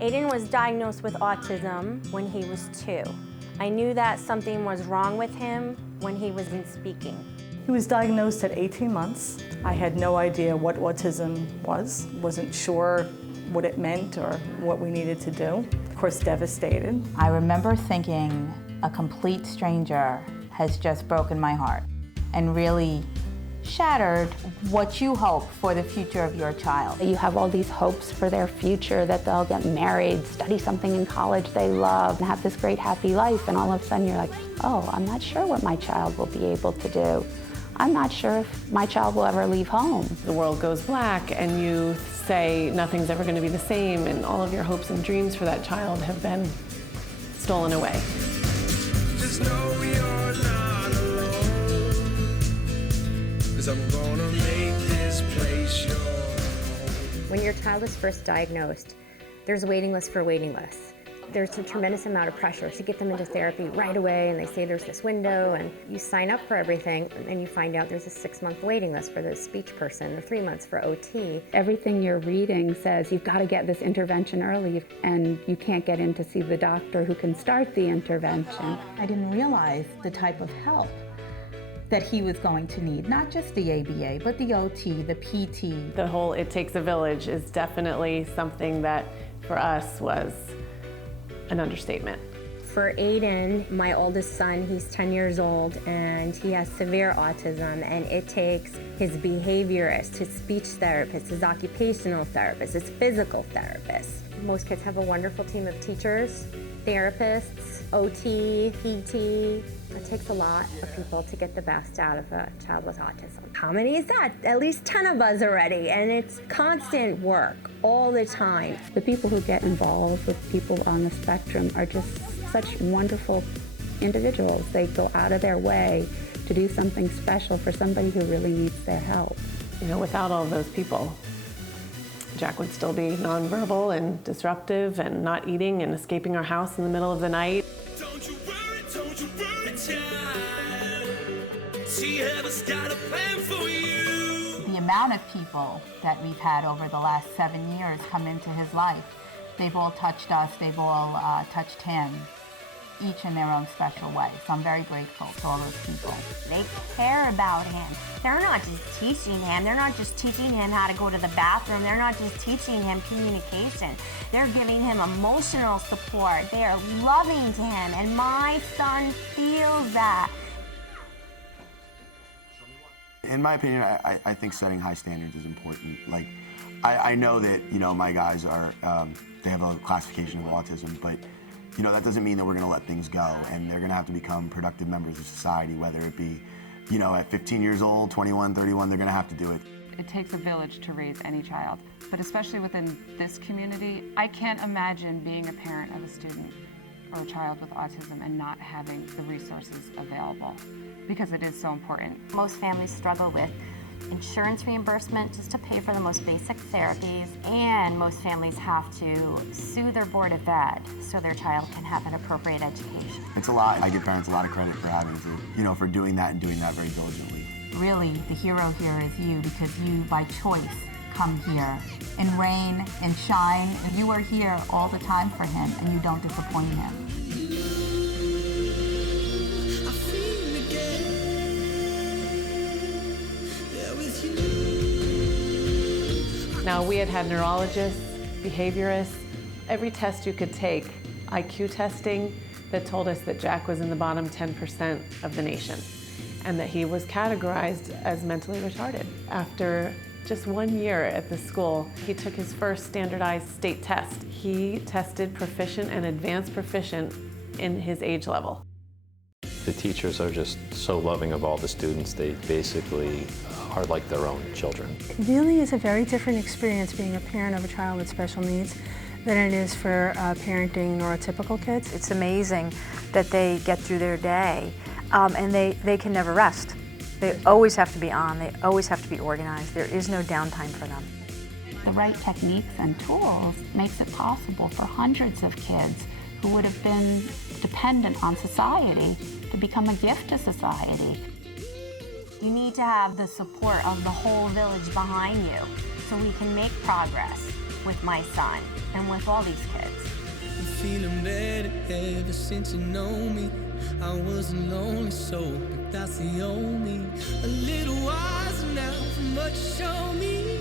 Aiden was diagnosed with autism when he was 2. I knew that something was wrong with him when he wasn't speaking. He was diagnosed at 18 months. I had no idea what autism was, wasn't sure what it meant or what we needed to do. Of course, devastated. I remember thinking a complete stranger has just broken my heart and really shattered what you hope for the future of your child. You have all these hopes for their future, that they'll get married, study something in college they love, and have this great happy life, and all of a sudden you're like, oh, I'm not sure what my child will be able to do. I'm not sure if my child will ever leave home. The world goes black and you say nothing's ever going to be the same, and all of your hopes and dreams for that child have been stolen away. Just know you're not alone, 'cause I'm gonna make this place your home. When your child is first diagnosed, there's a waiting list for a waiting list. There's a tremendous amount of pressure to get them into therapy right away, and they say there's this window, and you sign up for everything, and then you find out there's a 6-month waiting list for the speech person, or 3 months for OT. Everything you're reading says you've got to get this intervention early, and you can't get in to see the doctor who can start the intervention. I didn't realize the type of help that he was going to need, not just the ABA, but the OT, the PT. The whole "it takes a village" is definitely something that for us was an understatement. For Aiden, my oldest son, he's 10 years old and he has severe autism, and it takes his behaviorist, his speech therapist, his occupational therapist, his physical therapist. Most kids have a wonderful team of teachers, therapists, OT, PT. It takes a lot for people to get the best out of a child with autism. How many is that? At least 10 of us already, and it's constant work all the time. The people who get involved with people on the spectrum are just such wonderful individuals. They go out of their way to do something special for somebody who really needs their help. You know, without all of those people, Jack would still be nonverbal and disruptive and not eating and escaping our house in the middle of the night. Don't you worry, child. She has got a plan for you. The amount of people that we've had over the last 7 years come into his life, they've all touched us, they've all touched him, each in their own special way. So I'm very grateful to all those people. They care about him. They're not just teaching him. They're not just teaching him how to go to the bathroom. They're not just teaching him communication. They're giving him emotional support. They are loving to him, and my son feels that. In my opinion, I think setting high standards is important. Like, I know that, you know, my guys are, they have a classification of autism, but you know, that doesn't mean that we're going to let things go, and they're going to have to become productive members of society, whether it be, you know, at 15 years old, 21, 31, they're going to have to do it. It takes a village to raise any child, but especially within this community, I can't imagine being a parent of a student or a child with autism and not having the resources available, because it is so important. Most families struggle with insurance reimbursement just to pay for the most basic therapies, and most families have to sue their Board of Ed so their child can have an appropriate education. It's a lot. I give parents a lot of credit for having to, you know, for doing that and doing that very diligently. Really, the hero here is you, because you, by choice, come here in rain and shine, and you are here all the time for him, and you don't disappoint him. Now, we had neurologists, behaviorists, every test you could take, IQ testing, that told us that Jack was in the bottom 10% of the nation, and that he was categorized as mentally retarded. After just 1 year at the school, he took his first standardized state test. He tested proficient and advanced proficient in his age level. The teachers are just so loving of all the students. They basically are like their own children. It really is a very different experience being a parent of a child with special needs than it is for parenting neurotypical kids. It's amazing that they get through their day and they can never rest. They always have to be on, they always have to be organized. There is no downtime for them. The right techniques and tools makes it possible for hundreds of kids who would have been dependent on society to become a gift to society. You need to have the support of the whole village behind you. so we can make progress with my son and with all these kids. I'm feeling better ever since you know me. I was a lonely soul, but that's the only. A little wiser now from what you showed me.